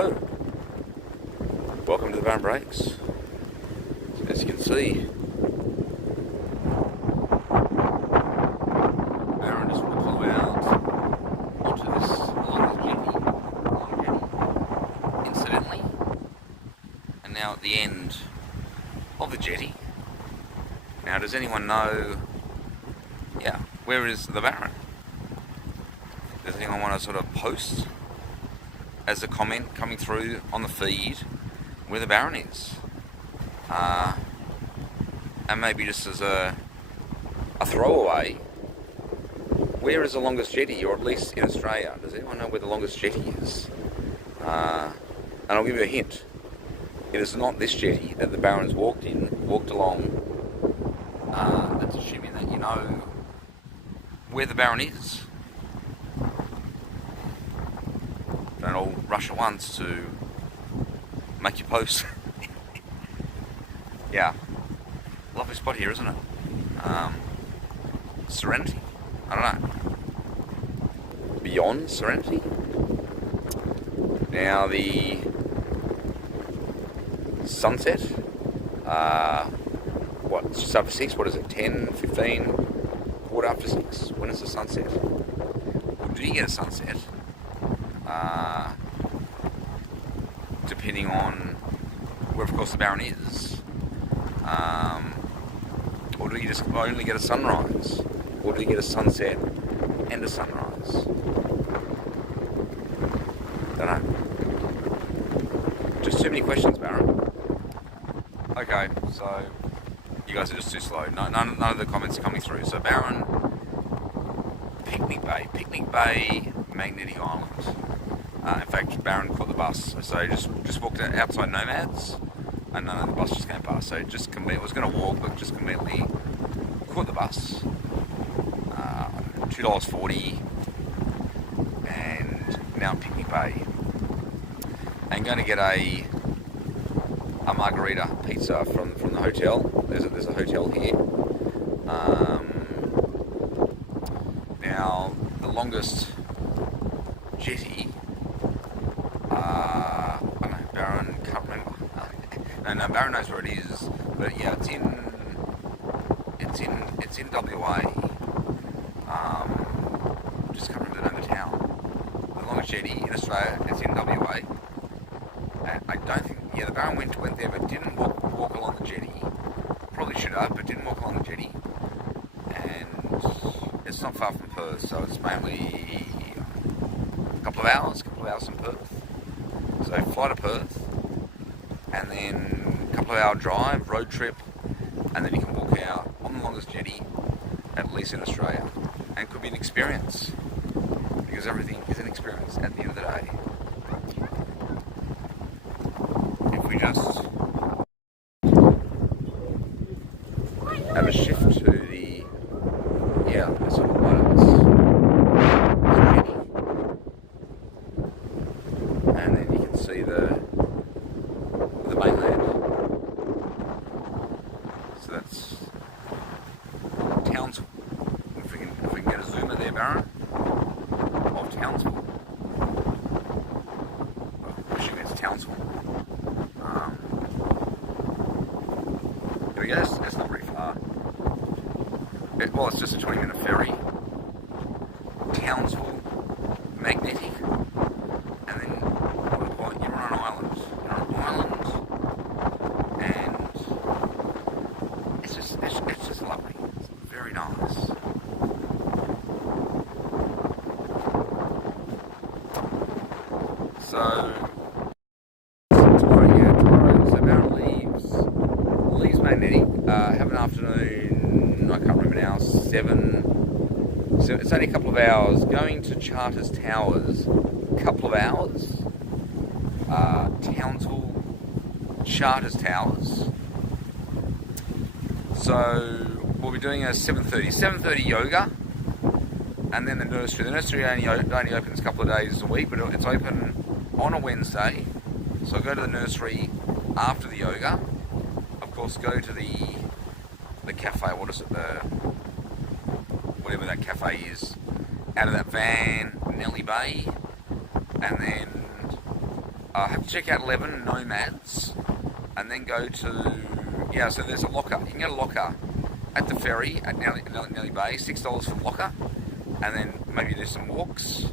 Hello, welcome to the Barren Breaks. As you can see, Barren just want to climb out onto this long jetty, incidentally, and now at the end of the jetty. Now, does anyone know, where is the Barren? Does anyone want to sort of post as a comment coming through on the feed where the Barren is? And maybe just as a throwaway, where is the longest jetty, or at least in Australia? Does anyone know where the longest jetty is? And I'll give you a hint. It is not this jetty that the Barren's walked along. That's assuming that you know where the Barren is. Don't all rush at once to make your post. Yeah, lovely spot here, isn't it? Serenity, I don't know. Beyond Serenity. Now the sunset, it's just after 6, what is it, 10, 15, quarter after 6, when is the sunset? Or do you get a sunset? Depending on where, of course, the Barren is. Or do you just only get a sunrise? Or do you get a sunset and a sunrise? Don't know. Just too many questions, Barren. Okay, so you guys are just too slow. None of the comments are coming through. So Barren, Picnic Bay, Magnetic Island. In fact, Barren caught the bus. So just walked outside Nomads, and none of the bus just came past. So it was going to walk, but just conveniently caught the bus. $2.40, and now Picnic Bay. And going to get a margarita pizza from the hotel. There's a hotel here. Now the longest jetty. I don't know, Barren can't remember. No, Barren knows where it is, but yeah, it's in WA. Just can't remember the name of the town. The longest jetty in Australia, it's in WA. I don't think, the Barren went there, but didn't walk along the jetty. Probably should have, but didn't walk along the jetty. And it's not far from Perth, so it's mainly a couple of hours from Perth. So fly to Perth, and then a couple of hour drive, road trip, and then you can walk out on the longest jetty, at least in Australia. And it could be an experience, because everything is an experience at the end of the day. If we just have a shift to the, sort of islands, and then you can see the mainland. So that's Townsville. If we can get a zoomer there, Barren, of Townsville. Well, assuming it's Townsville. There we go. It's not very far. It's just a 20-minute ferry. Townsville, Magnetic. You're on an island. And it's just lovely. It's very nice. So Barren leaves Magnetic. Have an afternoon. I can't remember now. 7. So it's only a couple of hours. Going to Charters Towers. Couple of hours. Townsville, Charters Towers. So we'll be doing a 7:30 yoga, and then the nursery. The nursery only opens a couple of days a week, but it's open on a Wednesday. So I'll go to the nursery after the yoga. Of course, go to the cafe. What is it? Whatever that cafe is. Out of that van, Nelly Bay, and then I have to check out 11 nomads, and then go to, yeah, so there's a locker. You can get a locker at the ferry at Nelly Bay, $6 for the locker, and then maybe do some walks.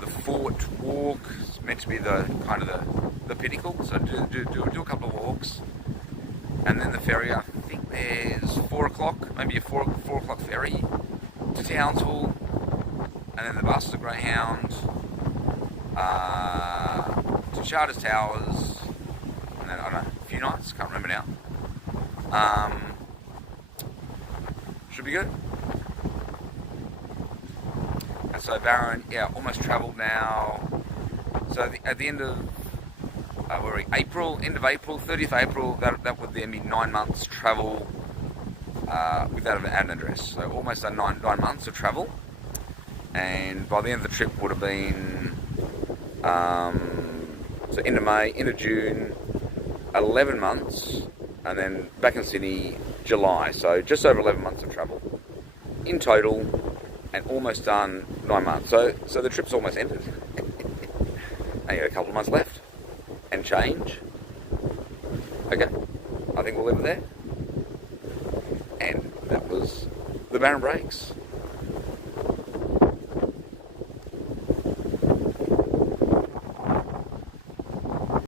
The fort walk is meant to be the kind of the pinnacle, so do a couple of walks, and then the ferry. I think there's 4 o'clock, maybe a 4 o'clock ferry to Townsville, and then the bus to Greyhound, to Charters Towers, and then I don't know, a few nights, can't remember now. Should be good. And so Barron, yeah, almost travelled now. So at the end of April, end of April, 30th April, that would then be 9 months travel without an address. So almost done 9 months of travel. And by the end of the trip would have been, so end of May, end of June, 11 months, and then back in Sydney, July. So just over 11 months of travel in total, and almost done 9 months. So the trip's almost ended. And you got a couple of months left, and change. Okay, I think we'll leave it there. And that was the Barron Breaks.